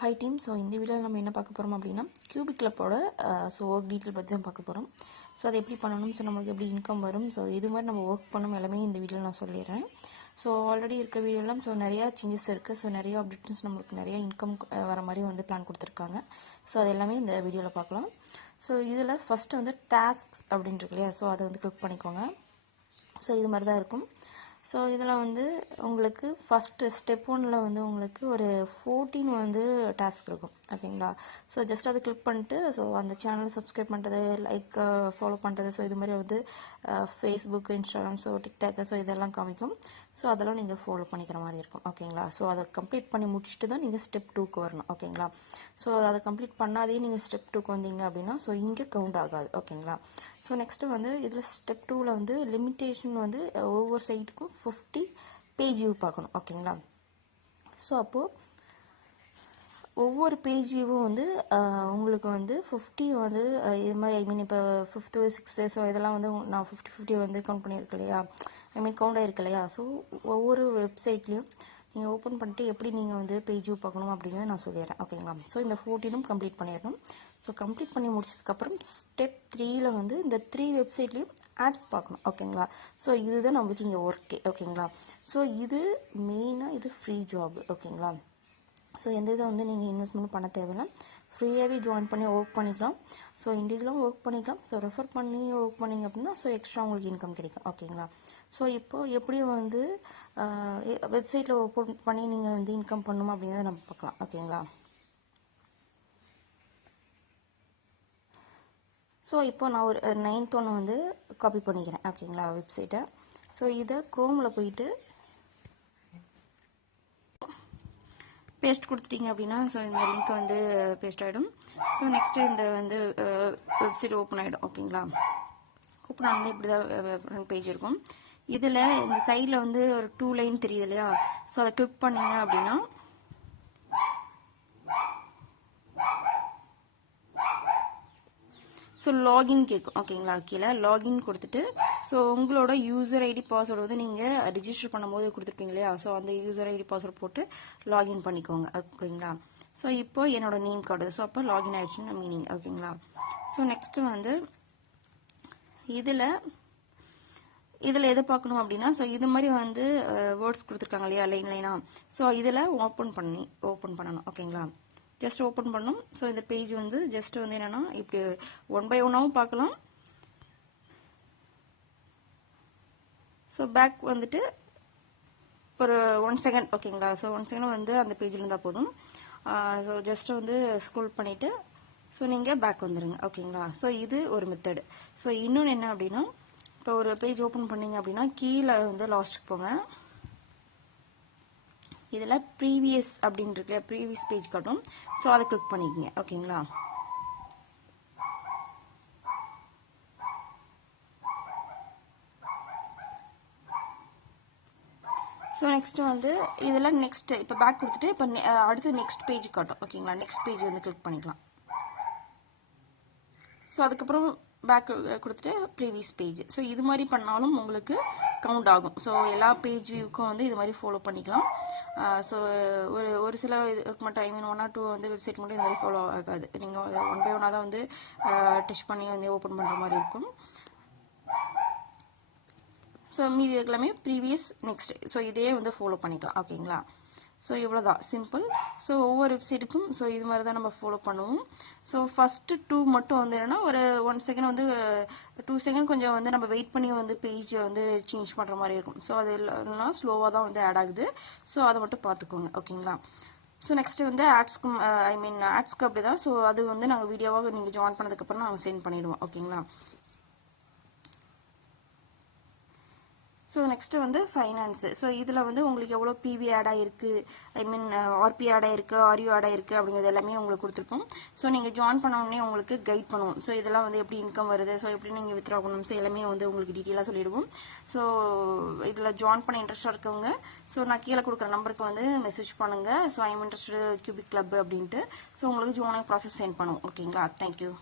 High team. So இந்த வீடியோவில் நம்ம என்ன பார்க்க போகிறோம் அப்படின்னா கியூபிக் கிளப்போட ஒர்க் டீட்டெயில் பற்றி தான் பார்க்க போகிறோம். ஸோ அதை எப்படி பண்ணணும், ஸோ நம்மளுக்கு எப்படி இன்கம் வரும், ஸோ இது மாதிரி நம்ம ஒர்க் பண்ணணும் எல்லாமே இந்த வீடியோவில் நான் சொல்லிடுறேன். ஸோ ஆல்ரெடி இருக்க வீடியோலாம் நிறையா சேஞ்சஸ் இருக்குது. ஸோ நிறைய அப்டேட்ஸ் நம்மளுக்கு நிறைய இன்கம் வர மாதிரி பிளான் கொடுத்துருக்காங்க. ஸோ அது எல்லாமே இந்த வீடியோவில் பார்க்கலாம். ஸோ இதில் ஃபஸ்ட்டு டாஸ்க்ஸ் அப்படின்னு இருக்கு இல்லையா, ஸோ அதை கிளிக் பண்ணிக்கோங்க. ஸோ இது மாதிரி தான் இருக்கும். ஸோ இதில் உங்களுக்கு ஃபஸ்ட்டு ஸ்டெப் 1ல் உங்களுக்கு ஒரு 14 டாஸ்க் இருக்கும், ஓகேங்களா. ஸோ ஜஸ்ட் அதை கிளிக் பண்ணிட்டு ஸோ அந்த சேனல் சப்ஸ்கிரைப் பண்ணுறது, லைக் ஃபாலோ பண்ணுறது, ஸோ இது மாதிரி Facebook, Instagram, so TikTok, so இதெல்லாம் காமிக்கும். ஸோ அதெல்லாம் நீங்கள் ஃபாலோ பண்ணிக்கிற மாதிரி இருக்கும், ஓகேங்களா. ஸோ அதை கம்ப்ளீட் பண்ணி முடிச்சுட்டு தான் நீங்கள் ஸ்டெப் 2க்கு வரணும், ஓகேங்களா. ஸோ அதை கம்ப்ளீட் பண்ணாதே நீங்கள் ஸ்டெப் 2க்கு வந்தீங்க அப்படின்னா ஸோ இங்கே கவுண்ட் ஆகாது, ஓகேங்களா. ஸோ நெக்ஸ்ட்டு இதில் ஸ்டெப் 2ல் லிமிட்டேஷன் ஒவ்வொரு சைட்டுக்கும் 50 பேஜ் வியூ பார்க்கணும், ஓகேங்களா. ஸோ அப்போது ஒவ்வொரு பேஜ் வியூவும் உங்களுக்கு 50 இது மாதிரி ஐ மீன் இப்போ 5th 6th ஸோ இதெல்லாம் நான் 50 கவுண்ட் பண்ணியிருக்கேன் இல்லையா, ஐ மீன் கவுண்ட் ஆகிருக்கு இல்லையா. ஸோ ஒவ்வொரு வெப்சைட்லேயும் நீங்கள் ஓப்பன் பண்ணிட்டு எப்படி நீங்கள் பேஜ் வியூ பார்க்கணும் அப்படிங்கிறத நான் சொல்லிடுறேன், ஓகேங்களா. ஸோ இந்த 14 கம்ப்ளீட் பண்ணிடணும். ஸோ கம்ப்ளீட் பண்ணி முடிச்சதுக்கப்புறம் ஸ்டெப் 3ல் இந்த 3 வெப்சைட்லேயும் ஆட்ஸ் பார்க்கணும், ஓகேங்களா. ஸோ இதுதான் நம்மளுக்கு இங்கே ஒர்க்கே, ஓகேங்களா. ஸோ இது மெயினாக இது ஃப்ரீ ஜாப், ஓகேங்களா. ஸோ எந்த இதை நீங்கள் இன்வெஸ்ட்மெண்ட் பண்ண தேவையில்லை, ஃப்ரீயாகவே ஜாயின் பண்ணி ஒர்க் பண்ணிக்கலாம். ஸோ இண்டிவிஜுவலாகவும் ஒர்க் பண்ணிக்கலாம். ஸோ ரெஃபர் பண்ணி ஒர்க் பண்ணிங்க அப்படின்னா ஸோ எக்ஸ்ட்ரா உங்களுக்கு இன்கம் கிடைக்கும், ஓகேங்களா. ஸோ இப்போது எப்படியும் வெப்சைட்டில் ஓப்பன் பண்ணி நீங்கள் இன்கம் பண்ணணும் அப்படிங்கிறத நம்ம பார்க்கலாம், ஓகேங்களா. ஸோ இப்போ நான் ஒரு 9th ஒன்று காப்பி பண்ணிக்கிறேன், ஓகேங்களா, வெப்சைட்டை. ஸோ இதை குரோமில் போயிட்டு பேஸ்ட் கொடுத்துட்டீங்க அப்படின்னா ஸோ இந்த லிங்க் பேஸ்ட் ஆகிடும். ஸோ நெக்ஸ்ட்டு இந்த வெப்சைட் ஓப்பன் ஆகிடும், ஓகேங்களா. ஓப்பன் ஆனது இப்படி தான் ஃப்ரண்ட் பேஜ் இருக்கும். இதில் இந்த சைடில் ஒரு 2 லைன் தெரியுது இல்லையா, ஸோ அதை கிளிக் பண்ணிங்க அப்படின்னா ஸோ லாகின் கேட்கும், ஓகேங்களா. கீழே லாகின் கொடுத்துட்டு ஸோ உங்களோட யூசர் ஐடி பாஸ்வேர்டு நீங்கள் ரிஜிஸ்டர் பண்ணும்போது கொடுத்துருப்பீங்க இல்லையா, ஸோ அந்த யூசர் ஐடி பாஸ்வேர்டு போட்டு லாகின் பண்ணிக்கோங்க, ஓகேங்களா. ஸோ இப்போ என்னோட நேம் கார்டு, ஸோ அப்போ லாகின் ஆயிடுச்சுன்னு மீனிங், ஓகேங்களா. ஸோ நெக்ஸ்ட்டு இதில் எதை பார்க்கணும் அப்படின்னா ஸோ இது மாதிரி வேர்ட்ஸ் கொடுத்துருக்காங்க இல்லையா, லைன் லைனாக. ஸோ இதில் ஓப்பன் பண்ணணும், ஓகேங்களா. ஜஸ்ட் ஓப்பன் பண்ணணும். ஸோ இந்த பேஜ் ஜஸ்ட் என்னன்னா இப்படி 1 by 1ஆகவும் பார்க்கலாம். ஸோ பேக் ஒரு 1 செகண்ட், ஓகேங்களா. ஸோ 1 செகண்ட் அந்த பேஜில் இருந்தால் போதும். ஸோ ஜஸ்ட் ஸ்க்ரோல் பண்ணிவிட்டு ஸோ நீங்கள் பேக் வந்துடுங்க, ஓகேங்களா. ஸோ இது ஒரு மெத்தடு. ஸோ இன்னொன்று என்ன அப்படின்னா இப்போ ஒரு பேஜ் ஓப்பன் பண்ணீங்க அப்படின்னா கீழே லாஸ்ட்டுக்கு போங்க. இதில் ப்ரீவியஸ் அப்படின்னு இருக்கு, ப்ரீவியஸ் பேஜ் காட்டும். ஸோ அதை கிளிக் பண்ணிக்கங்க, ஓகேங்களா. ஸோ நெக்ஸ்ட்டு இதில் நெக்ஸ்ட் இப்போ பேக் கொடுத்துட்டு இப்போ அடுத்து நெக்ஸ்ட் பேஜ் காட்டும், ஓகேங்களா. நெக்ஸ்ட் பேஜ் கிளிக் பண்ணிக்கலாம். ஸோ அதுக்கப்புறம் பேக் கொடுத்துட்டு ப்ரீவியஸ் பேஜ். ஸோ இது மாதிரி பண்ணாலும் உங்களுக்கு கவுண்ட் ஆகும். ஸோ எல்லா பேஜ் வியூக்கும் இது மாதிரி ஃபாலோ பண்ணிக்கலாம். ஸோ ஒரு சில இதுக்கு மட்டும் ஐ மீன் 1 or 2 வெப்சைட் மட்டும் இது மாதிரி ஃபாலோ ஆகாது. நீங்கள் 1 by 1ஆக தான் டச் பண்ணி ஓப்பன் பண்ணுற மாதிரி இருக்கும். ஸோ மீதி எல்லாமே ப்ரீவியஸ் நெக்ஸ்ட், ஸோ இதே ஃபாலோ பண்ணிக்கலாம், ஓகேங்களா. ஸோ இவ்வளோதான் சிம்பிள். ஸோ ஒவ்வொரு வெப்சைட்டுக்கும் ஸோ இது மாதிரி தான் நம்ம ஃபாலோ பண்ணுவோம். ஸோ ஃபஸ்ட்டு 2 மட்டும் என்னன்னா ஒரு 1 செகண்ட் 2 செகண்ட் கொஞ்சம் நம்ம வெயிட் பண்ணி பேஜை சேஞ்ச் பண்ணுற மாதிரி இருக்கும். ஸோ அது எல்லாம் ஸ்லோவாக தான் ஆட் ஆகுது. ஸோ அதை மட்டும் பார்த்துக்கோங்க, ஓகேங்களா. ஸோ நெக்ஸ்ட்டு ஆட்ஸ்க்கும் ஐ மீன் ஆட்ஸ்க்கு அப்படி தான். ஸோ அது நாங்கள் வீடியோவாக நீங்கள் ஜாயின் பண்ணதுக்கப்புறம் நாங்கள் சென்ட் பண்ணிடுவோம், ஓகேங்களா. So next finance. ஸோ இதில் உங்களுக்கு எவ்வளோ பிவி ஆட் ஆகிருக்கு, ஐ மீன் ஆர்பி ஆட் ஆகிருக்கு, ஆர்யூ ஆட் ஆகிருக்கு அப்படிங்கிறது எல்லாமே உங்களுக்கு கொடுத்துருப்போம். ஸோ நீங்கள் ஜாயின் பண்ணோடனே உங்களுக்கு கைட் பண்ணுவோம். ஸோ இதெல்லாம் எப்படி இன்கம் வருது, ஸோ எப்படி நீங்கள் வித்ரா பண்ணணும், ஸோ எல்லாமே உங்களுக்கு டீட்டெயிலாக சொல்லிடுவோம். ஸோ இதில் ஜாயின் பண்ண இன்ட்ரெஸ்டாக இருக்கவங்க ஸோ நான் கீழே கொடுக்குற நம்பருக்கு மெசேஜ் பண்ணுங்கள். So I'm interested cubic club அப்படின்ட்டு. ஸோ உங்களுக்கு ஜாயினிங் ப்ராசஸ் சென்ட் பண்ணுவோம், ஓகேங்களா. தேங்க்யூ.